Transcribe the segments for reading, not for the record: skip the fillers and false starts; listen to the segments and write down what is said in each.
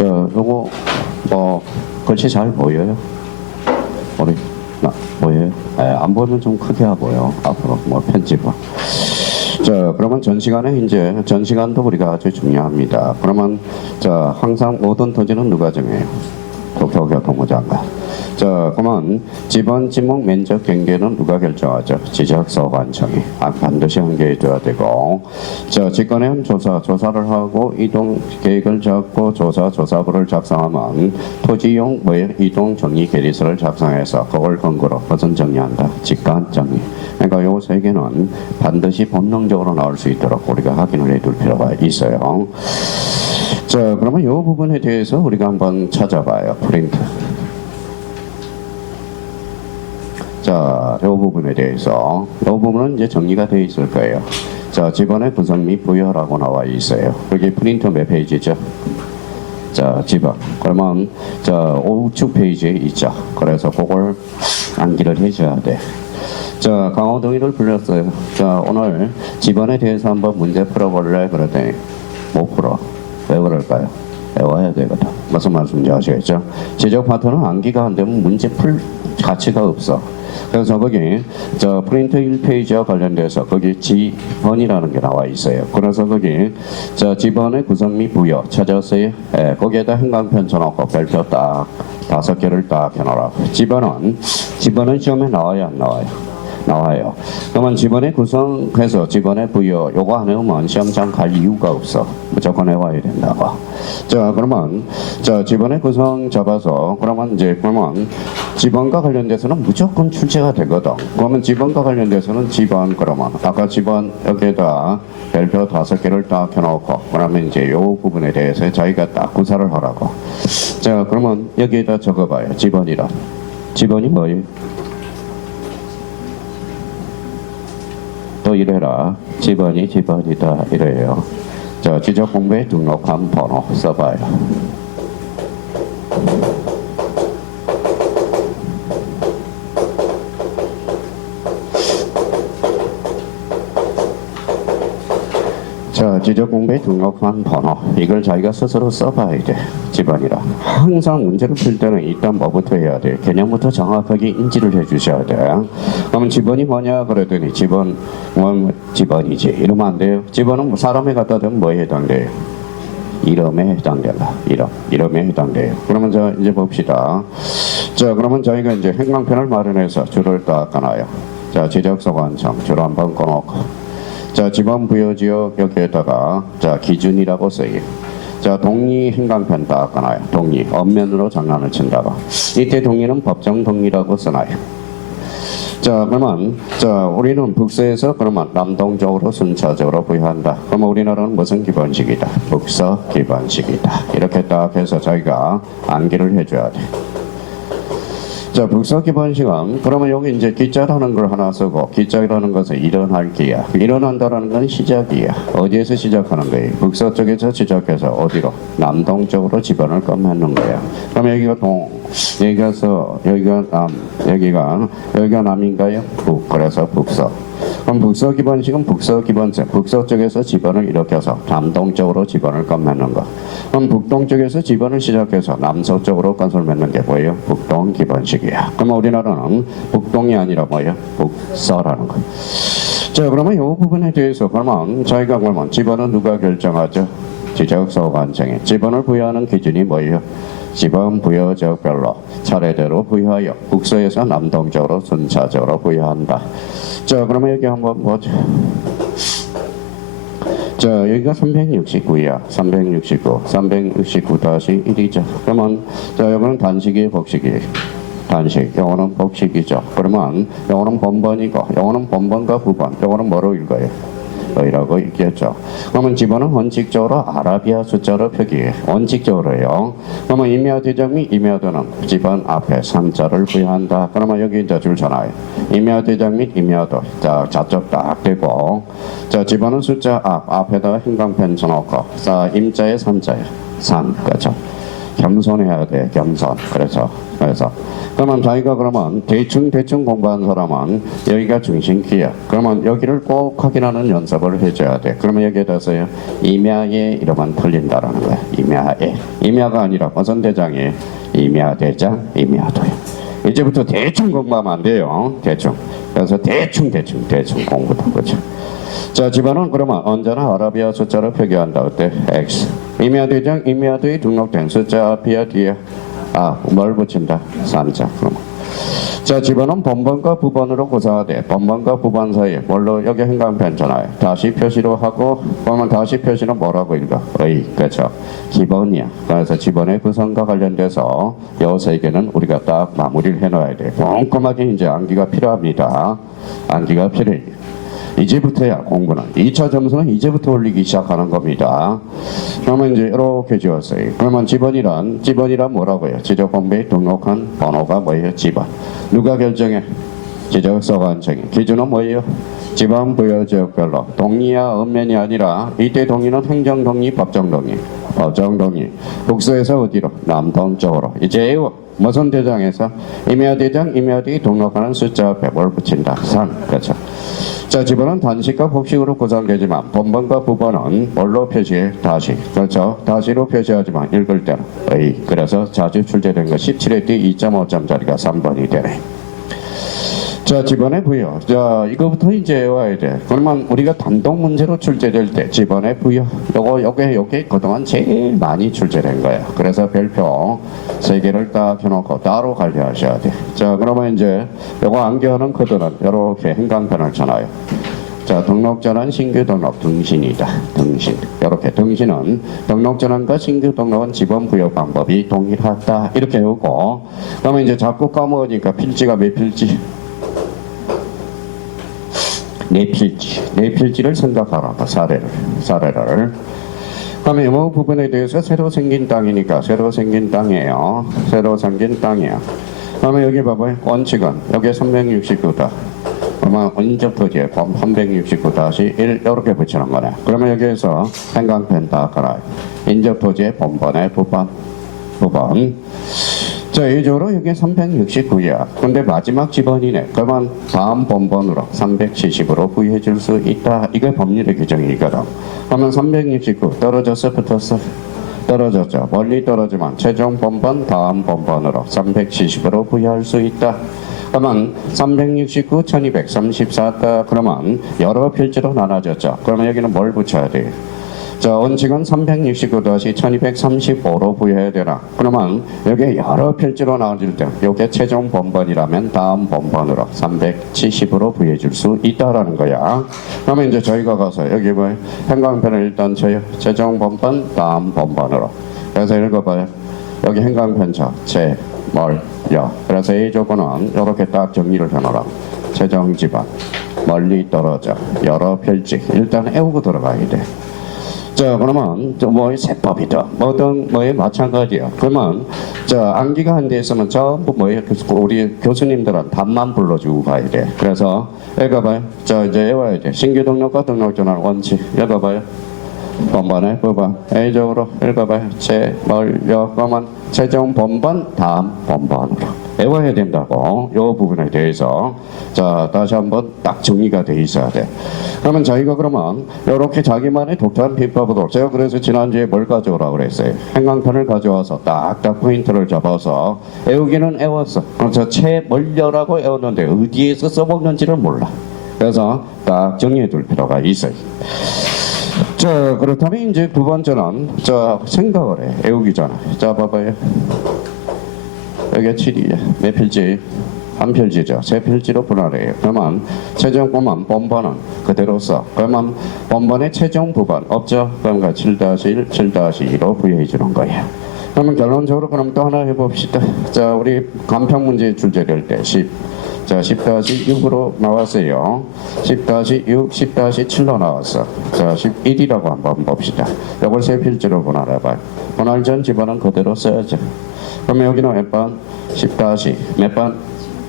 요거 글씨 잘 보여요? 우리 보여요? 안 보면 좀 크게 보여. 앞으로 편집은. 그러면 전 시간에 이제 전 시간도 우리가 아주 중요합니다. 그러면 항상 모든 토지는 누가 정해요? 국토교통부 장관. 그러면 지번 지목 면적 경계는 누가 결정하죠? 지적서관청이 반드시 한개해줘야 되고, 직권의원 조사를 하고 이동 계획을 잡고 조사부를 작성하면 토지용 이동 정리 계획서를 작성해서 그걸 근거로 무슨 정리한다? 직관 정리. 그러니까 요 세 개는 반드시 본능적으로 나올 수 있도록 우리가 확인을 해둘 필요가 있어요. 그러면 이 부분에 대해서 우리가 한번 찾아봐요. 프린트. 이 부분에 대해서, 이 부분은 이제 정리가 되어 있을 거예요. 지번의 구성 및 부여라고 나와 있어요. 여기 프린트 몇 페이지죠? 지번. 그러면 우측 페이지에 있죠. 그래서 그걸 암기를 해줘야 돼. 강호동이를 불렀어요. 오늘 지번에 대해서 한번 문제 풀어볼래? 그러더니 못 풀어. 왜 그럴까요? 외워야 되거든. 무슨 말씀인지 아시겠죠? 지적 파트는 암기가 안 되면 문제 풀 가치가 없어. 그래서 거기 프린트 1페이지와 관련돼서 거기 지번이라는 게 나와 있어요. 그래서 거기 지번의 구성 및 부여 찾았어요. 거기에다 형광펜 쳐놓고 별표 딱 5개를 딱 해놓으라. 지번은 시험에 나와요, 안 나와요? 나와요. 그러면 지번의 구성해서 지번의 부여 요거 안 해오면 시험장 갈 이유가 없어. 무조건 해와야 된다고. 그러면 지번의 구성 잡아서 그러면 지번과 관련돼서는 무조건 출제가 되거든. 그러면 지번과 관련돼서는 지번 그러면 아까 지번 여기에다 별표 5개를 딱 해놓고 그러면 이제 요 부분에 대해서 자기가 딱 구사를 하라고. 그러면 여기에다 적어봐요. 지번이란. 지번이 뭐예요? 또 이래라. 지번이다 이래요. 지적공부에 등록한 번호 써봐요. 지적공부에 등록한 번호 이걸 자기가 스스로 써봐야 돼. 지번이라. 항상 문제를 풀 때는 일단 뭐부터 해야 돼? 개념부터 정확하게 인지를 해주셔야 돼. 그러면 지번이 뭐냐 그랬더니 지번 지번이지 이러면 안 돼요. 지번은 사람에 갖다 대면 뭐에 해당돼요? 이름에 해당된다. 이름에 해당돼요. 그러면 이제 봅시다. 그러면 저희가 이제 행방편을 마련해서 줄을 딱 까놔요. 지적서관청 줄 한번 꺼놓고. 지번 부여지역 여기에다가 기준이라고 써요. 동리 행강편 딱 까놔요. 동리 엄면으로 장난을 친다고. 이때 동리는 법정 동리라고 써놔요. 그러면 우리는 북서에서 그러면 남동적으로 순차적으로 부여한다. 그러면 우리나라는 무슨 기본식이다? 북서 기본식이다. 이렇게 딱 해서 저희가 암기를 해줘야 돼. 북서 기본식은 그러면 여기 이제 기자라는 걸 하나 쓰고 기자라는 것은 일어날 기야. 일어난다라는 건 시작이야. 어디에서 시작하는 거예요? 북서 쪽에서 시작해서 어디로? 남동쪽으로 지번을 껌하는 거야. 그럼 여기가 동, 여기가 남, 여기가 남인가요? 북. 그래서 북서. 그럼 북서 기본식은 북서 쪽에서 지번을 일으켜서 남동쪽으로 지번을 껌하는 거. 그럼 북동 쪽에서 지번을 시작해서 남서쪽으로 건설 맺는 게 뭐예요? 북동 기본식이야. 그러면 우리나라는 북동이 아니라 뭐예요? 북서라는 거. 그러면 이 부분에 대해서 그러면 저희가 그러면 지번은 누가 결정하죠? 지적서관청이. 지번을 부여하는 기준이 뭐예요? 지번 부여 지역별로 차례대로 부여하여 북서에서 남동쪽으로 순차적으로 부여한다. 그러면 여기 한번 보죠. 여기가 369이야. 369-1이죠. 그러면 여기는 단식이에요, 복식이에요? 단식. 영어는 복식이죠. 그러면 영어는 번번이고, 영어는 번번과 부번. 영어는 뭐로 읽어요? 이라고 읽겠죠. 그러면 지번은 원칙적으로 아라비아 숫자로 표기해. 원칙적으로요. 그러면 임야대적 및 임야도는 지번 앞에 3자를 부여한다. 그러면 여기 이제 줄잖아요. 임야대적 및 임야도. 좌쪽 딱 되고. 지번은 숫자 앞에다가 형광펜 쳐놓고. 임자에 3자예요. 3. 그렇죠. 겸손해야 돼. 겸손. 그래서 그러면 자기가 그러면 대충 공부한 사람은 여기가 중심키야. 그러면 여기를 꼭 확인하는 연습을 해줘야 돼. 그러면 여기에 대해서요 임야에 이러면 틀린다라는 거야. 임야에. 임야가 아니라 무슨 대장이 임야대장 임야도요. 이제부터 대충 공부하면 안 돼요. 대충. 그래서 대충 공부다. 그렇죠. 자, 집안은 그러면 언제나 아라비아 숫자로 표기한다. 어때? X. 임야대장 임야도에 등록된 숫자 앞이야 뒤에? 뭘 붙인다? 3자. 그럼. 자, 집안은 번번과 부번으로 구성하되 번번과 부번 사이에 뭘로 여기 행간편잖아요. 다시 표시로 하고 그러면 다시 표시는 뭐라고 읽어? 그렇죠. 기본이야. 그래서 집안의 구성과 관련돼서 요 세 개는 우리가 딱 마무리를 해놔야 돼. 꼼꼼하게 이제 암기가 필요합니다. 암기가 필요해. 이제부터야 공부는 2차 점수는 이제부터 올리기 시작하는 겁니다. 그러면 이제 이렇게 지웠어요. 그러면 집원이란 뭐라고요? 지적본부에 등록한 번호가 뭐예요? 집원. 누가 결정해? 지적서관청이. 기준은 뭐예요? 지방 부여지역별로 동의야 읍면이 아니라 이때 동의는 행정동의, 법정동의. 북서에서 어디로? 남동쪽으로. 이제 외워. 무슨 대장에서? 임야대장, 임야대에 등록하는 숫자 앞에 뭘 붙인다? 3. 그렇죠. 자, 집어는 단식과 복식으로 구성되지만 번번과 부번은 뭘로 표시해? 다시. 그렇죠. 다시로 표시하지만 읽을 때는 그래서 자주 출제된 거 17회 뒤 2.5점짜리가 3번이 되네. 자, 집안의 부여. 자, 이거부터 이제 외워야 돼. 그러면 우리가 단독 문제로 출제될 때 집안의 부여. 요게 그동안 제일 많이 출제된 거야. 그래서 별표 3개를 딱 해놓고 따로 관리하셔야 돼. 자, 그러면 이제 요거 암기하는 코드는 이렇게 행간편을 쳐놔요. 자, 등록전환, 신규 등록, 등신이다. 등신. 이렇게 등신은 등록 전환과 신규 등록은 지번 부여 방법이 동일하다. 이렇게 외우고 그러면 이제 자꾸 까먹으니까 필지가 몇 필지? 네 필지를 생각하라. 사례를. 그러면 이 부분에 대해서 새로 생긴 땅이니까 새로 생긴 땅이에요. 그러면 여기 봐봐요. 원칙은 여기 369다. 그러면 인접 토지에 369-1 이렇게 붙이는 거네. 그러면 여기에서 행간편 다 깔아요. 인접 토지의 번번에 부번. 자, 이쪽으로 여기 369이야. 근데 마지막 집원이네. 그러면 다음 번번으로 370으로 부여해 줄 수 있다. 이게 법률의 규정이거든. 그러면 369 떨어졌어, 붙었어? 떨어졌죠. 멀리 떨어지면 최종 번번 다음 번번으로 370으로 부여할 수 있다. 그러면 369, 1234다. 그러면 여러 필지로 나눠졌죠. 그러면 여기는 뭘 붙여야 돼? 자, 원칙은 369-1235로 부여해야 되나? 그러면 여기 여러 필지로 나눠질 때 이게 최종 번번이라면 다음 번번으로 370으로 부여해 줄 수 있다라는 거야. 그러면 이제 저희가 가서 여기 뭐 행간편을 일단 쳐요. 최종 번번 다음 번번으로. 그래서 읽어봐요. 여기 행간편 쳐. 그래서 이 조건은 이렇게 딱 정리를 해놓으라. 최종 지번, 멀리 떨어져, 여러 필지. 일단 외우고 들어가야 돼. 자, 그러면 뭐 세법이다 뭐든 뭐에 마찬가지야. 그러면 자, 암기가 안 돼 있으면 전부 뭐에 우리 교수님들은 답만 불러주고 가야 돼. 그래서 읽어봐요. 자, 이제 외워야 돼. 신규 등록과 등록 전환 원칙 읽어봐요. 번번에 부번 A적으로 읽어봐요. 그러면 최종 번번 다음 번번으로 외워야 된다고. 이 부분에 대해서 자, 다시 한번 딱 정리가 돼 있어야 돼. 그러면 자기가 그러면 이렇게 자기만의 독특한 비법으로 제가 그래서 지난주에 뭘 가져오라고 그랬어요. 행간편을 가져와서 딱딱 포인트를 잡아서 외우기는 외웠어. 그래서 채멀려라고 외웠는데 어디에서 써먹는지를 몰라. 그래서 딱 정리해 둘 필요가 있어요. 자, 그렇다면 이제 두 번째는 자, 생각을 해. 외우기 전에. 자, 봐봐요. 여기가 7이에요. 몇 필지? 한 필지죠. 세 필지로 분할해요. 그러면 최종 부분 번번은 그대로 써. 그러면 번번의 최종 부분 없죠? 그러니까 7-1, 7-2로 부여해 주는 거예요. 그러면 결론적으로 그럼 또 하나 해봅시다. 자, 우리 간편 문제 출제될 때 10. 자, 10-6으로 나왔어요. 10-6, 10-7로 나왔어. 자, 11이라고 한번 봅시다. 이걸 세 필지로 분할해봐요. 분할 전 집어는 그대로 써야죠. 그러면 여기는 몇 번? 10- 몇 번?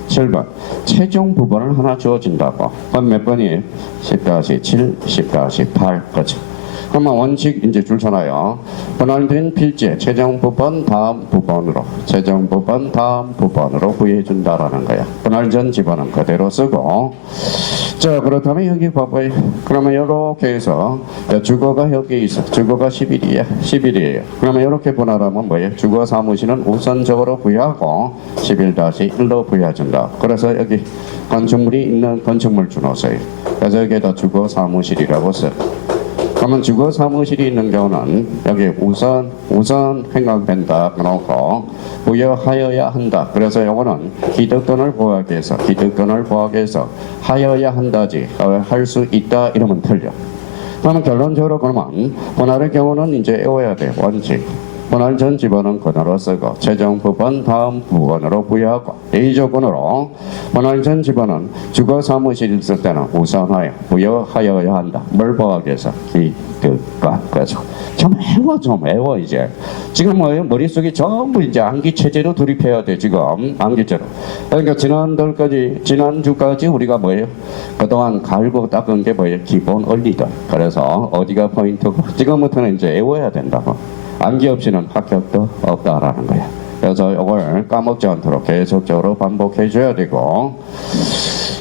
7번. 최종 부분을 하나 주어진다고. 그럼 몇 번이에요? 10-7, 10-8. 그렇죠. 그러면 원칙 이제 줄잖아요. 분할된 필지에 최종 부분 다음 부분으로 부여해 준다라는 거야. 분할 전 집어는 그대로 쓰고. 자, 그렇다면 여기 봐봐요. 그러면 이렇게 해서 주거가 여기 있어. 주거가 11이에요. 그러면 이렇게 분할하면 뭐예요? 주거 사무실은 우선적으로 부여하고 11-1로 부여해준다. 그래서 여기 건축물이 있는 건축물 주놓으세요. 그래서 여기에다 주거 사무실이라고 써. 그러면 주거 사무실이 있는 경우는 여기 우선 생각된다 놓고 부여하여야 한다. 그래서 이거는 기득권을 보호하기 위해서 하여야 한다지 할 수 있다 이러면 틀려. 그러면 결론적으로 그러면 분할의 경우는 이제 외워야 돼. 원칙. 분할 전 집어는 그대로 쓰고 최종 부분 다음 부분으로 부여하고 A 조건으로 분할 전 집어는 주거 사무실 있을 때는 우선하여 부여하여야 한다. 뭘 보호하기 위해서? 기득권. 그래서 좀 외워 이제. 지금 뭐예요? 머릿속에 전부 이제 암기 체제로 돌입해야 돼. 지금 암기체로. 그러니까 지난주까지 우리가 뭐예요? 그동안 갈고 닦은 게 뭐예요? 기본 원리들. 그래서 어디가 포인트고 지금부터는 이제 외워야 된다고. 암기 없이는 합격도 없다라는 거야. 그래서 이걸 까먹지 않도록 계속적으로 반복해 줘야 되고.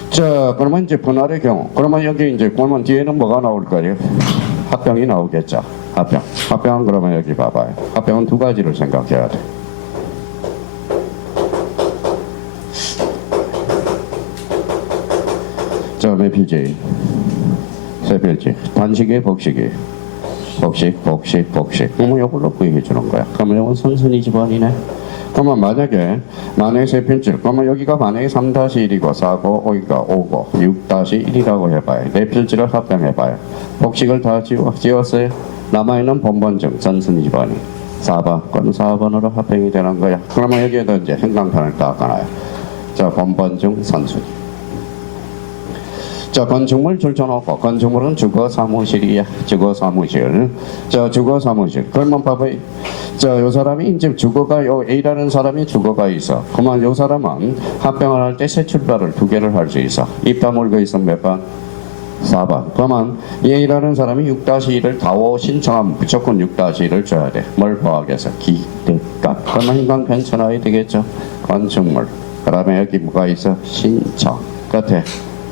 자, 그러면 이제 분할의 경우. 그러면 여기 이제 그러면 뒤에는 뭐가 나올까요? 합병이 나오겠죠. 합병 그러면 여기 봐봐요. 합병은 두 가지를 생각해야 돼. 자, 몇 필지? 세 필지. 단식의 복식이. 복식. 그러면 이걸로 구해해 주는 거야. 그러면 이건 선순위 집안이네. 그러면 만약에 세 필지를 그러면 여기가 만약에 3-1이고 4고 5가 5고 6-1이라고 해봐요. 네 필지를 합병해봐요. 복식을 다 지웠어요. 남아있는 본번중 선순위 집안이 4번. 그럼 4번으로 합병이 되는 거야. 그러면 여기에다 이제 행강편을 닦아놔요. 자, 본번중 선순위. 자, 건축물 줄쳐놓고 건축물은 주거 사무실이야. 자, 주거 사무실. 그러면 봐봐요. 자, 요 사람이 이제 주거가 요 A라는 사람이 주거가 있어. 그러면 요 사람은 합병을 할 때 새 출발을 2개를 할 수 있어. 입 다물고 있으면 몇 번? 4번. 그러면 A라는 사람이 6-1을 다오 신청하면 무조건 6-1을 줘야 돼. 뭘 보호하기 위해서? 기득권. 그러면 행강편 쳐놔야 되겠죠. 건축물. 그 다음에 여기 뭐가 있어? 신청. 끝에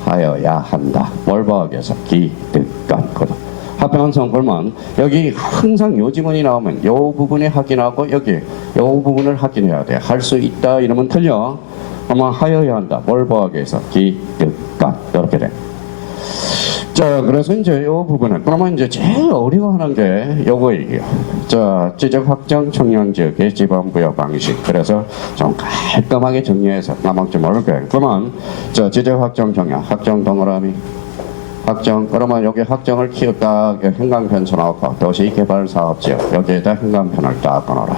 하여야 한다. 뭘 보호하기 위해서? 기득권. 합병한 성분만 여기 항상 요 지문이 나오면 요 부분에 확인하고 여기 요 부분을 확인해야 돼. 할 수 있다 이러면 틀려. 아마 하여야 한다. 뭘 보호하기 위해서? 기득권. 이렇게 돼. 자, 그래서 이제 요 부분은 그러면 이제 제일 어려워하는 게 요거예요. 자, 지적 확정 청량 지역의 지방 부여 방식. 그래서 좀 깔끔하게 정리해서 나머지 모르게. 그러면 자, 지적 확정 청량, 확정 동그라미, 확정. 그러면 여기 확정을 키웠다 행강편 쳐놓고 도시개발사업지역 여기에다 행강편을 딱 꺼놔라.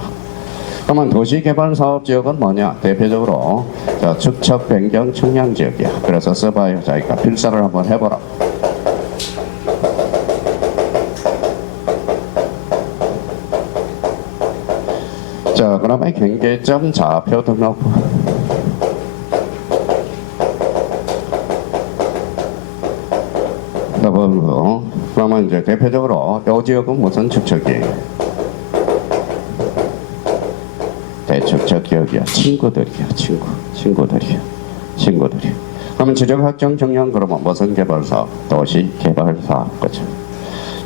그러면 도시개발사업지역은 뭐냐? 대표적으로 자, 축척 변경 청량 지역이야. 그래서 써봐요. 자기가 필사를 한번 해보라. 자, 그러면 경계점 좌표 등록. 그러면 이제 대표적으로 이 지역은 무슨 축척이에요? 대축척 지역이야. 친구들이야. 친구들이야. 그러면 지적 확정 정량 그러면 무슨 개발사업? 도시 개발사업. 그렇죠.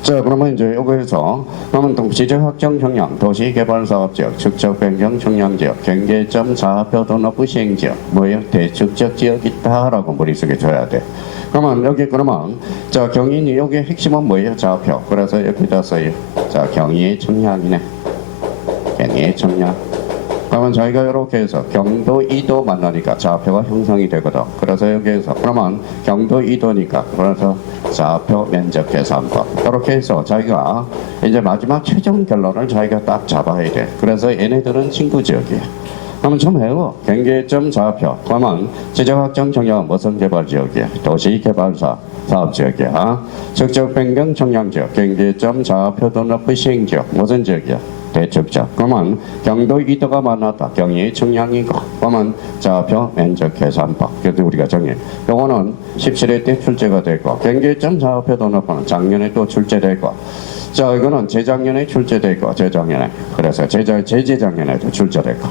자, 그러면 이제 여기에서 그러면 지적 확정 정량, 도시 개발 사업 지역, 축척 변경 청량 지역, 경계점 좌표 등록 시행 지역, 뭐예요? 대축적 지역 있다라고 머릿속에 줘야 돼. 그러면 여기 그러면 자, 경인이 여기 핵심은 뭐예요? 좌표. 그래서 여기다 써요. 자, 경의의 청량이네. 경의의 청량. 그러면 저희가 이렇게 해서 경도 2도 만나니까 좌표가 형성이 되거든. 그래서 여기에서 그러면 경도 2도니까 그래서 좌표 면적 계산법 이렇게 해서 자기가 이제 마지막 최종 결론을 자기가 딱 잡아야 돼. 그래서 얘네들은 친구 지역이야. 그러면 좀 해요. 경계점 좌표. 그러면 지적 확정 청량 무슨 개발 지역이야? 도시 개발사 사업 지역이야. 축적 변경 청량 지역. 경계점 좌표 등록 시행 지역 무슨 지역이야? 대축적. 그러면 경도 2도가 만났다. 경의 청량이고. 그러면 좌표 면적 계산법. 그래서 우리가 정해. 요거는 17회 때 출제가 되고 경계점 좌표 등록번은 작년에 또 출제되고. 자, 이거는 재작년에 출제되고 재작년에 그래서 재재작년에도 출제되고.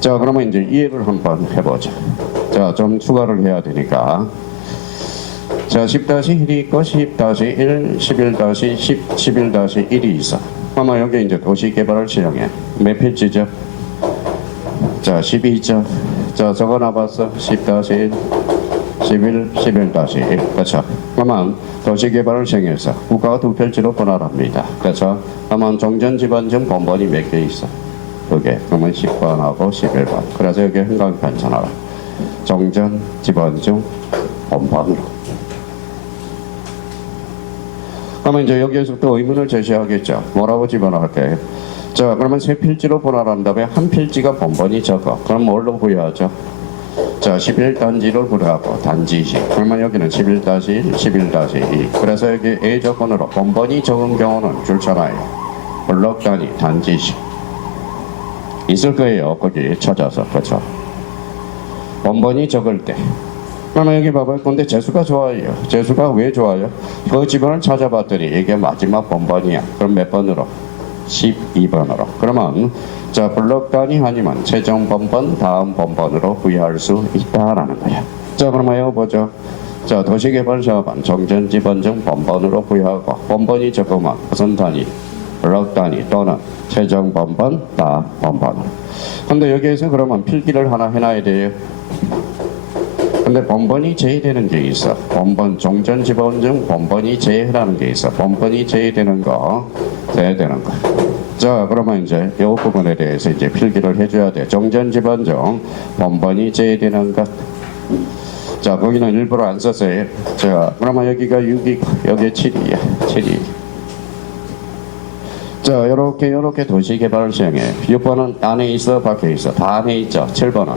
자, 그러면 이제 이해를 한번 해보자. 자, 좀 추가를 해야 되니까. 자, 10-1이 있고 10-1, 11-10, 11-1이 있어. 그러면 여기 이제 도시개발을 시행해. 몇 필지죠? 자, 12죠. 자, 적어놔봤어. 10-1, 11, 11-1. 그렇죠. 그러면 도시개발을 시행해서 국가가 두 필지로 분할합니다. 그렇죠. 그러면 종전지번중 본번이 몇 개 있어? 두 개. 그러면 10번하고 11번. 그래서 여기 흥강 편찬하라. 종전지번중 본번으로. 그러면 이제 여기에서부터 의문을 제시하겠죠. 뭐라고 집어넣을까요? 자, 그러면 세 필지로 분할한 다음에 한 필지가 본번이 적어. 그럼 뭘로 부여하죠? 자, 11단지를 부여하고 단지식. 그러면 여기는 11-1, 11-2. 그래서 여기 A 조건으로 본번이 적은 경우는 줄잖아요. 블록 단위 단지식. 있을 거예요. 거기 찾아서. 그렇죠. 본번이 적을 때. 그러면 여기 봐봐요. 근데 재수가 좋아요. 재수가 왜 좋아요? 그 지번을 찾아봤더니 이게 마지막 본번이야. 그럼 몇 번으로? 12번으로. 그러면 자, 블록 단위 아니면 최종 본번 다음 본번으로 부여할 수 있다라는 거야. 자, 그러면 이거 보죠. 자, 도시개발 사업은 종전지번중 본번으로 부여하고 본번이 적으면 무슨 단위? 블록 단위 또는 최종 본번 다음 본번으로. 근데 여기에서 그러면 필기를 하나 해놔야 돼요. 근데 본번이 제외되는 게 있어. 본번 종전지번중 본번이 제외라는 게 있어. 본번이 제외되는 거, 제외되는 거. 자, 그러면 이제 이 부분에 대해서 이제 필기를 해줘야 돼. 종전지번중 본번이 제외되는 것. 자, 거기는 일부러 안 썼어요. 자, 그러면 여기가 6이고 여기 7이야. 7이. 자, 요렇게 도시개발을 시행해. 6번은 안에 있어, 밖에 있어. 다 안에 있죠. 7번은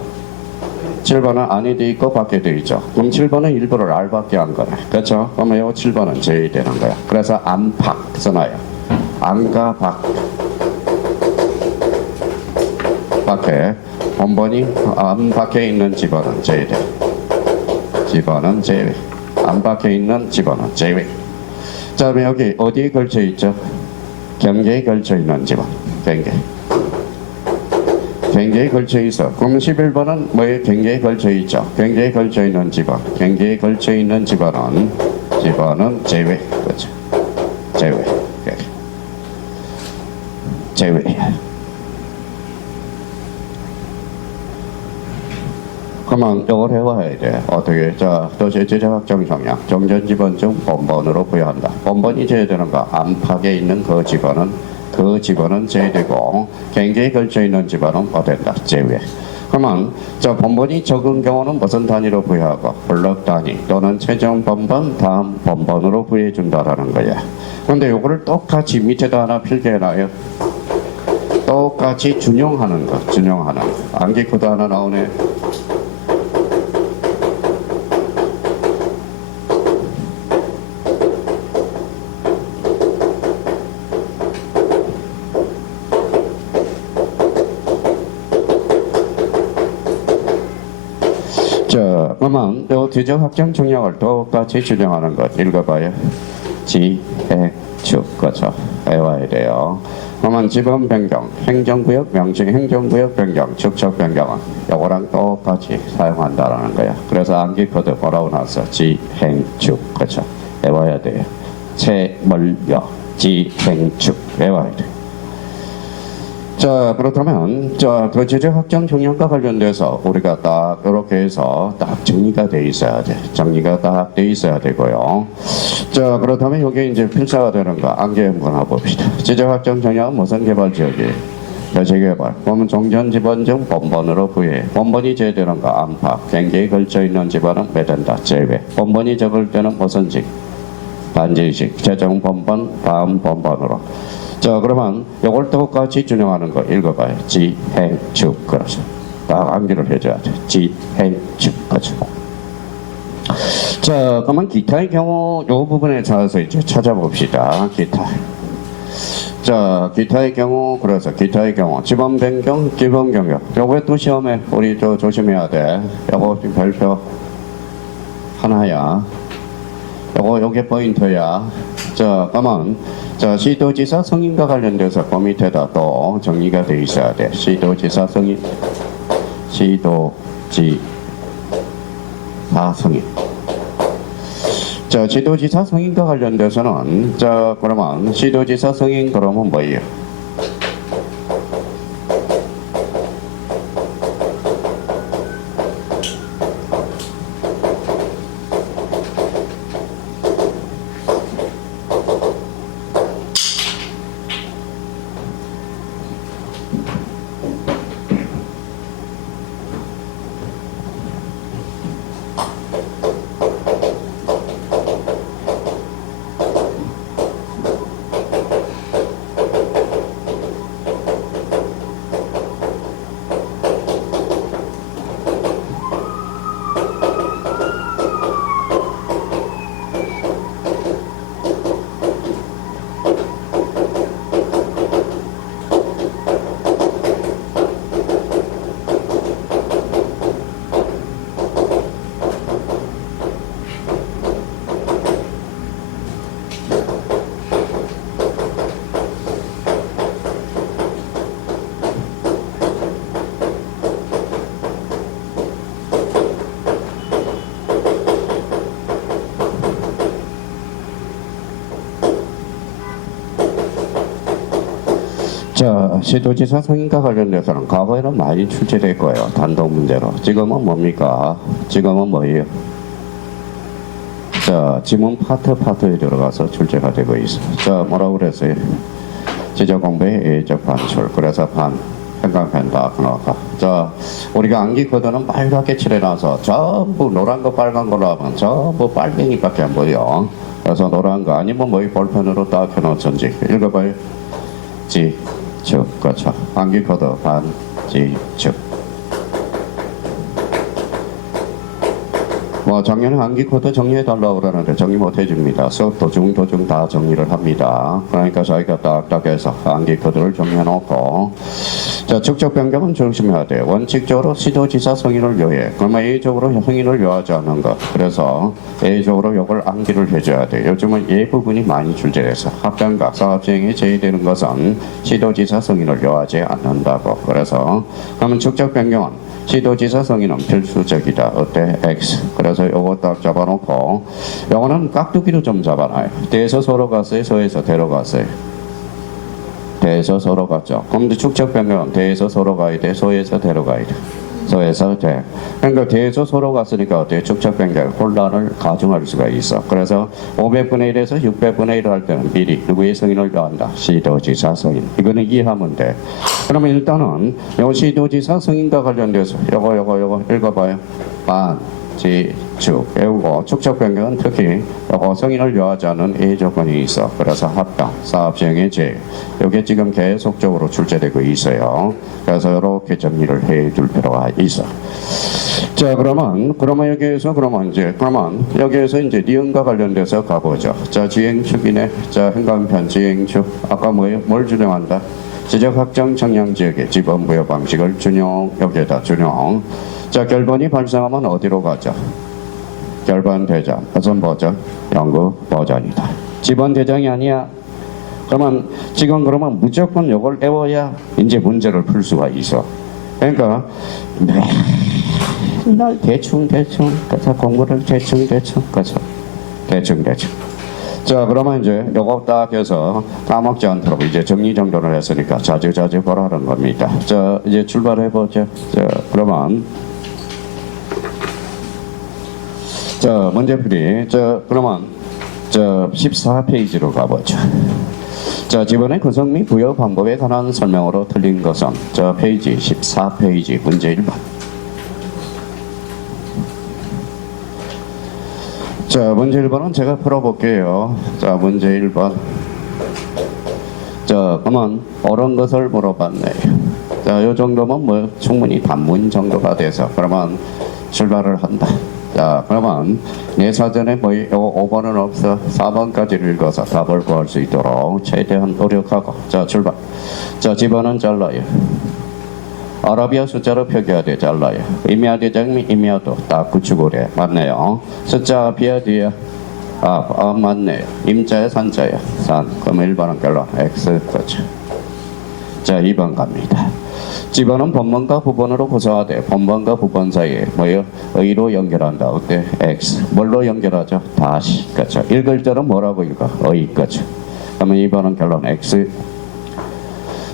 안에 돼 있고 밖에 돼 있죠. 그럼 7번은 일부러 R밖에 안 거네. 그렇죠? 그러면 요 7번은 제외되는 거야. 그래서 안팎 써놔요. 안과 밖. 밖에 본번이 안 밖에 있는 집어는 제외돼. 집어는 제외. 안 밖에 있는 집어는 제외. 자, 그럼 여기 어디에 걸쳐 있죠? 경계에 걸쳐 있는 집어. 경계에 걸쳐 있어. 그럼 11번은 뭐에 경계에 걸쳐 있죠? 경계에 걸쳐 있는 집어. 경계에 걸쳐 있는 집어는 제외. 그렇죠. 제외. 제외. 그러면 이걸 해와야 돼. 어떻게? 자, 도시재정확정 성향. 종전지번중 본번으로 부여한다. 본번이 제외되는 거. 안팎에 있는 그 집어는 제외되고 경계에 걸쳐 있는 집어는 뭐 된다? 제외. 그러면 자, 본번이 적은 경우는 무슨 단위로 부여하고? 블록 단위 또는 최종 본번 다음 본번으로 부여해 준다라는 거야. 그런데 요거를 똑같이 밑에다 하나 필기해놔요. 똑같이 준용하는 거. 암기 코드 하나 나오네. 자, 그러면 요 규정 확정 정량을 똑같이 준용하는 것 읽어봐요. 지행축 거쳐 외워야 돼요. 그러면 지번 변경, 행정구역 명칭, 행정구역 변경, 축척 변경은 요거랑 똑같이 사용한다라는 거야. 그래서 암기 코드 뭐라고 나왔어? 지행축 거쳐 외워야 돼요. 채멀려 지행축 외워야 돼. 자, 그렇다면 그 제재 확정 정량과 관련돼서 우리가 딱 이렇게 해서 딱 정리가 돼 있어야 돼. 정리가 딱 돼 있어야 되고요. 자, 그렇다면 이게 이제 필사가 되는 거 암기 한번 해봅시다. 제재 확정 정량은 무슨 개발 지역이? 도시개발. 그러면 종전지번중 본번으로 부여해. 본번이 제외되는 거 안팎. 경계에 걸쳐 있는 집안은 몇 된다? 제외. 본번이 적을 때는 무슨 직? 단지식. 최종 본번 다음 본번으로. 자, 그러면 요걸 똑같이 준용하는 거 읽어봐요. 지행축. 그렇죠. 딱 암기를 해줘야 돼. 지행축. 그렇죠. 자, 그러면 기타의 경우 요 부분에 찾아서 이제 찾아봅시다. 기타. 자, 기타의 경우 그래서 기타의 경우 지번 변경, 기본 경력. 요거 또 시험에 우리 조심해야 돼. 요거 별표 하나야. 요게 포인트야. 자, 그러면 자, 시도지사 승인과 관련돼서 그 밑에다 또 정리가 돼 있어야 돼. 시도지사 승인, 시도지사 승인. 자, 시도지사 승인과 관련돼서는 자, 그러면 시도지사 승인 그러면 뭐예요? 자, 시도지사 승인과 관련돼서는 과거에는 많이 출제될 거예요. 단독 문제로. 지금은 뭡니까? 지금은 뭐예요? 자, 지문 파트에 들어가서 출제가 되고 있어요. 자, 뭐라고 그랬어요? 지적 공부의 예적 반출. 그래서 행간펜다 그나가. 자, 우리가 암기 코드는 빨갛게 칠해놔서 전부 노란 거 빨간 걸로 하면 전부 빨갱이밖에 안 보여. 그래서 노란 거 아니면 뭐 볼펜으로 딱 해놓던지 읽어봐요. 지축, 그렇죠. 암기 코드 지축. 뭐 작년에 암기 코드 정리해달라고 그러는데 정리 못 해줍니다. 수업 도중 다 정리를 합니다. 그러니까 저희가 딱딱해서 암기 코드를 정리해놓고, 자, 축적 변경은 조심해야 돼요. 원칙적으로 시도지사 승인을 요해. 그러면 A적으로 승인을 요하지 않는 것. 그래서 A적으로 이걸 암기를 해줘야 돼요. 요즘은 이 부분이 많이 출제돼서 합병각 사업시행에 제외되는 것은 시도지사 승인을 요하지 않는다고. 그래서 그러면 축적 변경은 시도지사 승인은 필수적이다. 어때? X. 그래서 요거 딱 잡아놓고, 요거는 깍두기로 좀 잡아놔요. 대에서 서로 갔어요? 서에서 대로 갔어요? 대에서 서로 갔죠. 그럼 축적 변경은 대에서 서로 가야 돼? 서에서 대로 가야 돼? 서에서 대. 그러니까 대에서 서로 갔으니까 어때? 축적 변경 혼란을 가중할 수가 있어. 그래서 500분의 1에서 600분의 1을 할 때는 미리 누구의 승인을 요한다? 시도지사 승인. 이거는 이해하면 돼. 그러면 일단은 요 시도지사 승인과 관련돼서 요거 읽어봐요. 지축 외우고, 축적 변경은 특히 요거 승인을 요하지 않은 A 조건이 있어. 그래서 합병, 사업시행의 제외. 요게 지금 계속적으로 출제되고 있어요. 그래서 이렇게 정리를 해둘 필요가 있어. 자, 그러면 여기에서 이제 니은과 관련돼서 가보죠. 자, 지행축이네. 자, 행간편 지행축. 아까 뭘 준용한다? 지적 확정 청량 지역의 지번 부여 방식을 준용. 여기에다 준용. 자, 결번이 발생하면 어디로 가죠? 결번 대장. 무슨 버전? 연구 버전이다. 지번 대장이 아니야. 그러면 무조건 이걸 외워야 이제 문제를 풀 수가 있어. 그러니까 맨날 대충 그래서 공부를 대충 그래서 대충. 자, 그러면 이제 요거 딱 해서 까먹지 않도록 이제 정리정돈을 했으니까 자주 보라는 겁니다. 자, 이제 출발해 보죠. 자, 그러면 자, 문제풀이. 자, 그러면 14페이지로 가보죠. 자, 지번의 구성 및 부여 방법에 관한 설명으로 틀린 것은, 자, 페이지 14페이지 문제 1번. 자, 문제 1번은 제가 풀어볼게요. 자, 문제 1번. 자, 그러면 옳은 것을 물어봤네요. 자, 요 정도면 뭐 충분히 단문 정도가 돼서 그러면 출발을 한다. 자, 그러면 내 사전에 뭐 5번은 없어. 4번까지를 읽어서 답을 구할 수 있도록 최대한 노력하고. 자, 출발. 자, 집어는 잘라요. 아라비아 숫자로 표기하되 잘라요. 이미아대장 이미아도 딱 구축을 해. 맞네요. 숫자 비아디야. 맞네요. 임자야 산자야. 산. 그럼 1번은 결론 X. 그렇죠. 자, 2번 갑니다. 집어는 본번과 부번으로 구성하되 본번과 부번 사이에 뭐예요? 의로 연결한다. 어때? X. 뭘로 연결하죠? 다시. 그렇죠. 읽을 때는 뭐라고 읽어? 의. 그렇죠. 그러면 2번은 결론 X.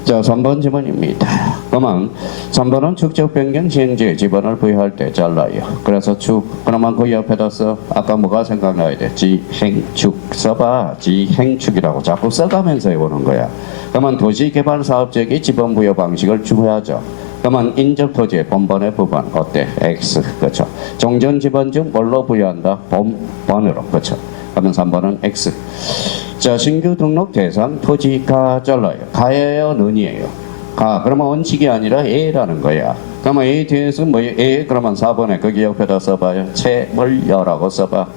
자, 3번 지문입니다. 그러면 3번은 축적 변경 시행지에 지번을 부여할 때 잘라요. 그래서 축. 그러면 그 옆에다 써. 아까 뭐가 생각나야 돼? 지행축. 써봐. 지행축이라고 자꾸 써가면서 해보는 거야. 그러면 도시개발사업자에게 지번 부여 방식을 중요하죠. 그러면 인접토지의 본번의 부분 어때? X. 그렇죠. 종전 지번 중 뭘로 부여한다? 본번으로. 그렇죠. 그러면 3번은 X. 자, 신규 등록 대상 토지가 잘라요. 가예요, 는이에요? 가. 그러면 원칙이 아니라 A라는 거야. 그러면 A 뒤에서 뭐예요? A. 그러면 4번에 거기 옆에다 써봐요. 채멀여라고 써봐.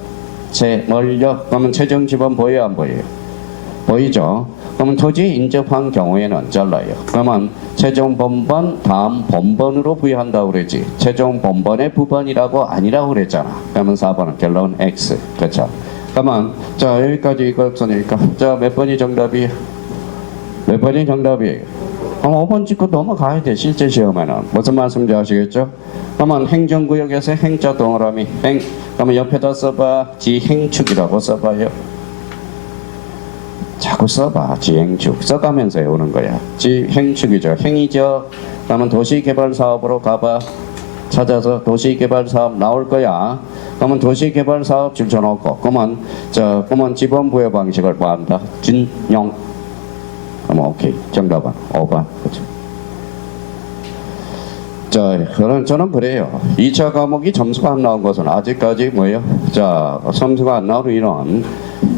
채멀여. 그러면 최종 지번 보여요, 안 보여요? 보이죠? 그러면 토지 인접한 경우에는 잘라요. 그러면 최종 본번 다음 본번으로 부여한다고 그러지. 최종 본번의 부번이라고 아니라고 그랬잖아. 그러면 4번은 결론 X. 그렇죠? 그러면 자, 여기까지 이거 없으니까 자, 몇 번이 정답이에요? 몇 번이 정답이에요? 그럼 5번 찍고 넘어가야 돼. 실제 시험에는 무슨 말씀인지 아시겠죠? 그러면 행정구역에서 행자 동그라미 행. 그러면 옆에다 써봐. 지행축이라고 써봐요. 자꾸 써봐. 지행축. 써가면서 외우는 거야. 지행축이죠. 행이죠. 그러면 도시개발사업으로 가봐. 찾아서 도시개발사업 나올 거야. 그러면 도시개발사업 줄쳐놓고 그러면 지번부여 방식을 뭐 한다? 준용. 그러면 오케이. 정답은 5번. 그렇죠. 자, 저는 그래요. 2차 과목이 점수가 안 나온 것은 아직까지 뭐예요? 자, 점수가 안 나오는 이유는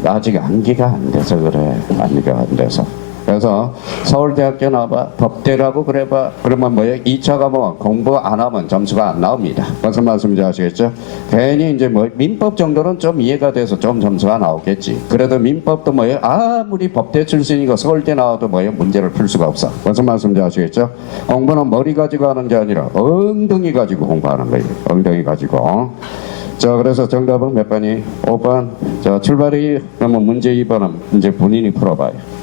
아직 암기가 안 돼서 그래. 암기가 안 돼서. 그래서 서울대학교 나와봐. 법대라고 그래봐. 그러면 뭐예요? 2차 과목 공부 안 하면 점수가 안 나옵니다. 무슨 말씀인지 아시겠죠? 괜히 이제 뭐 민법 정도는 좀 이해가 돼서 좀 점수가 나오겠지. 그래도 민법도 뭐예요? 아무리 법대 출신이고 서울대 나와도 뭐예요? 문제를 풀 수가 없어. 무슨 말씀인지 아시겠죠? 공부는 머리 가지고 하는 게 아니라 엉덩이 가지고 공부하는 거예요. 엉덩이 가지고. 자, 그래서 정답은 몇 번이? 5번. 자, 출발이 그러면 문제 2번은 이제 본인이 풀어봐요.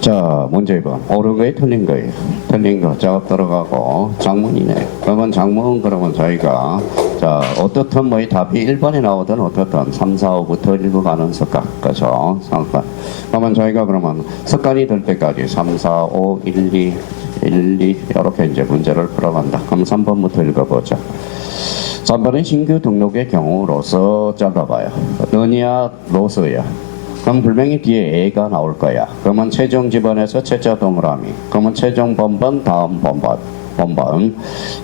자, 문제 2번. 옳은 거에 틀린 거예요. 틀린 거 작업 들어가고 장문이네. 그러면 저희가 자, 어떻든 뭐이 답이 1번에 나오든 어떻든 3, 4, 5부터 읽어가는 습관. 그죠? 그러면 저희가 그러면 습관이 될 때까지 3, 4, 5, 1, 2 이렇게 이제 문제를 풀어간다. 그럼 3번부터 읽어보죠. 3번은 신규 등록의 경우로서 잘라봐요. 너니야 로서야. 그럼 분명히 뒤에 A가 나올 거야. 그러면 최종 지번에서 최자 동그라미. 그러면 최종 번번 다음 번번.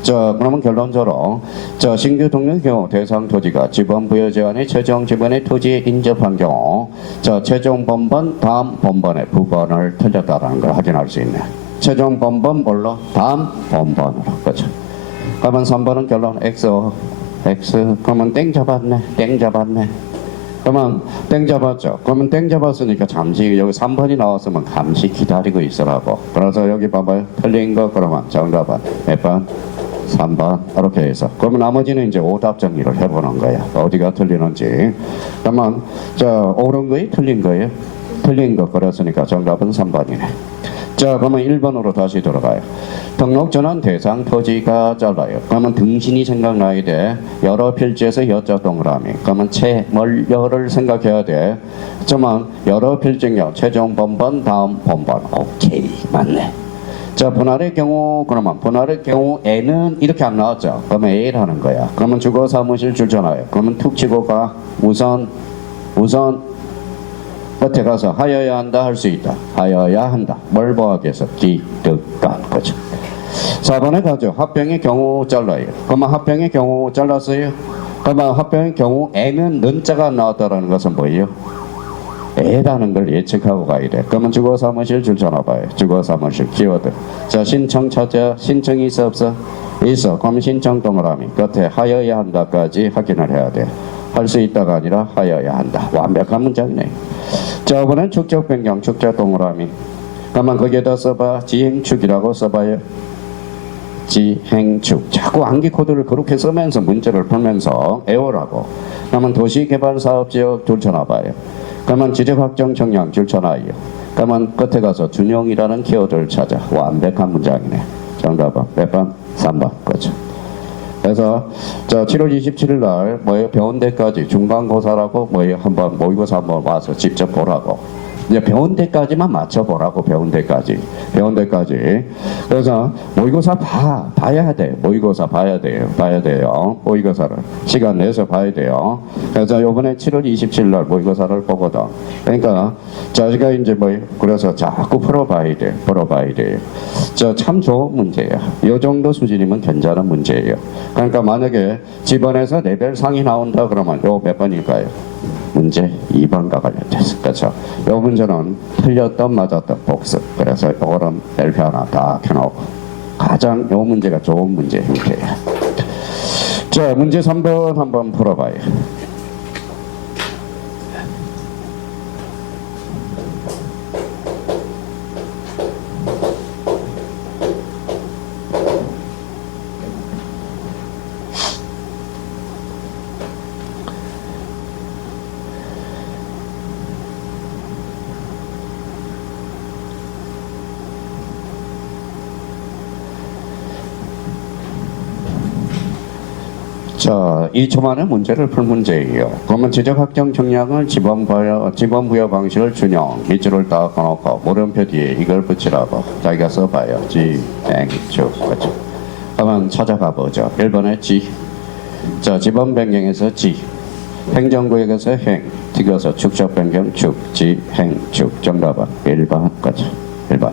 자, 그러면 결론적으로 자, 신규 등록의 경우 대상 토지가 지번 부여 제한의 최종 지번의 토지에 인접한 경우 자, 최종 번번 다음 번번의 부번을 틀렸다라는 걸 확인할 수 있네. 최종 번번 뭘로? 다음 번번으로. 그렇죠. 그러면 3번은 결론 X. 그러면 땡 잡았네. 그러면 땡 잡았죠. 그러면 땡 잡았으니까 잠시 여기 3번이 나왔으면 잠시 기다리고 있으라고. 그래서 여기 봐봐요. 틀린 거 그러면 정답은 몇 번? 3번. 이렇게 해서. 그러면 나머지는 이제 오답 정리를 해보는 거야. 어디가 틀리는지. 그러면 자, 옳은 거에 틀린 거예요. 틀린 거 그랬으니까 정답은 3번이네. 자, 그러면 1번으로 다시 돌아가요. 등록 전환 대상 토지가 잘라요. 그러면 등신이 생각나야 돼. 여러 필지에서 여자 동그라미. 그러면 채멀여를 생각해야 돼. 그러면 여러 필지요. 최종 번번 다음 번번. 오케이, 맞네. 자, 분할의 경우, 그러면 분할의 경우 N은 이렇게 안 나왔죠. 그러면 A라는 거야. 그러면 주거 사무실 줄잖아요. 그러면 툭 치고 가. 우선 끝에 가서 하여야 한다 할 수 있다. 하여야 한다. 뭘 보하기 위해서? 기득권. 그죠. 4번에 가죠. 합병의 경우 잘라요. 그러면 합병의 경우 잘랐어요. 그러면 합병의 경우 N은 는자가 나왔다라는 것은 뭐예요? A라는 걸 예측하고 가야 돼. 그러면 주거사무실 줄 전화봐요. 주거사무실 키워드. 자, 신청 찾아. 신청이 있어 없어? 있어. 그럼 신청 동그라미 끝에 하여야 한다까지 확인을 해야 돼. 할 수 있다가 아니라 하여야 한다. 완벽한 문장이네. 자, 이번엔 축적 변경 축적 동그라미. 그러면 거기에다 써봐. 지행축이라고 써봐요. 지행축. 자꾸 암기 코드를 그렇게 쓰면서 문제를 풀면서 애호라고. 그러면 도시개발사업지역 줄쳐놔봐요. 그러면 지적확정 청량 줄쳐놔요. 그러면 끝에 가서 준용이라는 키워드를 찾아. 완벽한 문장이네. 정답은 몇 번? 3번. 그렇죠. 그래서 자 7월 27일 날 뭐예요? 배운데까지 중간고사라고 뭐예요? 한번 모의고사 한번 와서 직접 보라고. 이제 배운 데까지만 맞춰보라고. 배운 데까지. 그래서 모의고사 봐야 돼. 모의고사 봐야 돼요. 모의고사를 시간 내서 봐야 돼요. 그래서 요번에 7월 27일 날 모의고사를 보거든. 그러니까 자기가 이제 뭐 그래서 자꾸 풀어봐야 돼. 저 참 좋은 문제야. 요 정도 수준이면 괜찮은 문제예요. 그러니까 만약에 집안에서 레벨 상이 나온다 그러면 요 몇 번일까요? 문제 2번과 관련돼서. 그렇죠. 이 문제는 틀렸던 맞았던 복습. 그래서 이거는 별표 하나 다 켜놓고 가장 이 문제가 좋은 문제 형태예요. 자, 문제 3번 한번 풀어봐요. 자, 2초 만에 문제를 풀 문제예요. 그러면 지적확정 청량을 지번부여 방식을 준용, 밑줄을 딱 꺼놓고 물음표 뒤에 이걸 붙이라고 자기가 써봐요. 지행축. 그렇죠. 그러면 찾아가 보죠. 1번에 지. 자, 지번 변경에서 지. 행정구역에서 행. 튀겨서 축적 변경 축. 지행축. 정답은 1번. 그렇죠. 1번.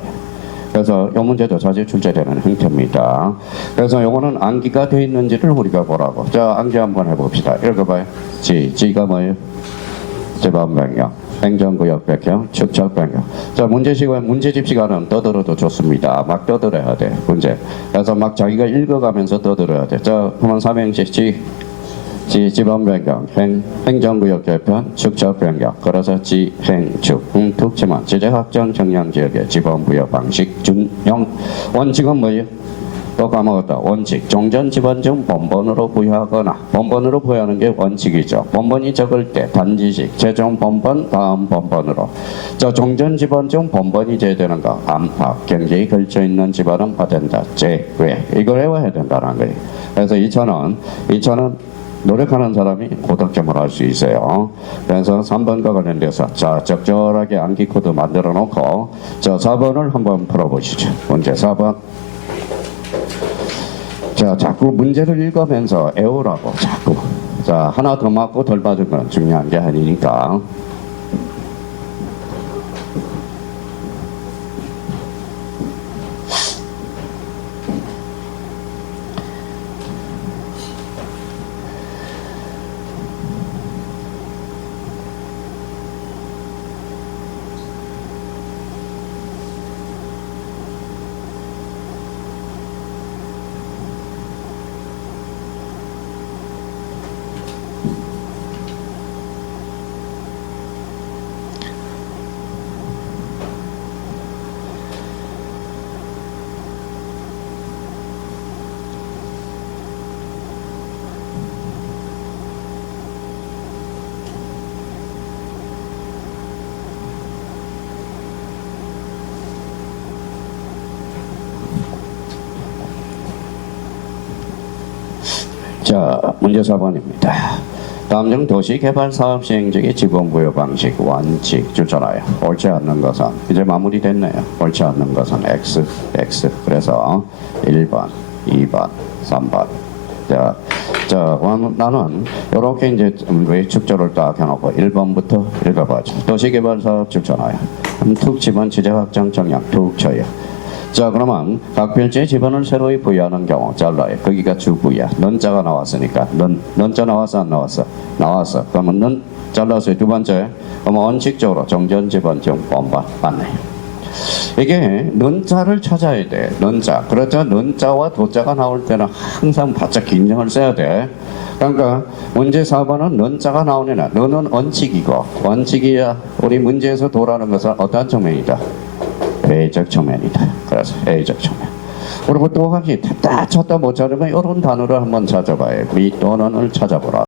그래서 이 문제도 자주 출제되는 형태입니다. 그래서 요거는 암기가 되어 있는지를 우리가 보라고. 자, 암기 한번 해봅시다. 읽어봐요. 지가 뭐예요? 지번 변경, 행정구역 변경, 축적 변경. 자, 문제집 시간은 떠들어도 좋습니다. 막 떠들어야 돼. 문제. 그래서 막 자기가 읽어가면서 떠들어야 돼. 자, 그러면 삼행시 지번 변경, 행정구역 개편, 축적 변경. 그래서 지행축. 툭 치면 지적확정 청량 지역의 지번부여 방식 준용. 원칙은 뭐예요? 또 까먹었다. 원칙. 종전 지번 중 본번으로 부여하거나. 본번으로 부여하는 게 원칙이죠. 본번이 적을 때 단지식. 최종 본번 다음 본번으로. 자, 종전 지번 중 본번이 제외되는 거. 안팎. 경계에 걸쳐 있는 지번은 파된다. 제외. 이걸 외워야 된다는 거예요. 그래서 2,000원 노력하는 사람이 고득점을 할 수 있어요. 그래서 3번과 관련돼서 자, 적절하게 암기 코드 만들어 놓고 자, 4번을 한번 풀어보시죠. 문제 4번. 자, 자꾸 문제를 읽으면서 애우라고 자꾸. 자, 하나 더 맞고 덜 맞은 건 중요한 게 아니니까. 자, 문제 4번입니다. 다음 중 도시개발사업 시행적의 지원부여 방식, 원칙 주잖아요. 옳지 않는 것은 이제 마무리됐네요. 옳지 않는 것은 X, X. 그래서 1번, 2번, 3번. 자, 나는 이렇게 이제 외축조를 딱 해놓고 1번부터 읽어봐죠. 도시개발사업 주잖아요. 툭 집안 지자확장 정량 툭 쳐요. 자, 그러면 각 필지의 지번을 새로이 부여하는 경우 잘라요. 거기가 주부야. 넌자가 나왔으니까 넌자 나왔어 안 나왔어? 나왔어. 그러면 넌 잘랐어요. 두 번째, 그러면 원칙적으로 정전 지번 중 본반 맞네요. 이게 넌자를 찾아야 돼. 넌자. 그렇죠. 넌자와 도자가 나올 때는 항상 바짝 긴장을 써야 돼. 그러니까 문제 4번은 넌자가 나오느냐. 너는 원칙이고 원칙이야. 우리 문제에서 도라는 것은 어떤 측면이다? A적 측면이다. 그래서 A적 측면. 그리고 또 혹시 다 쳤다 못 찾으면 이런 단어를 한번 찾아봐요. 미 또는을 찾아보라.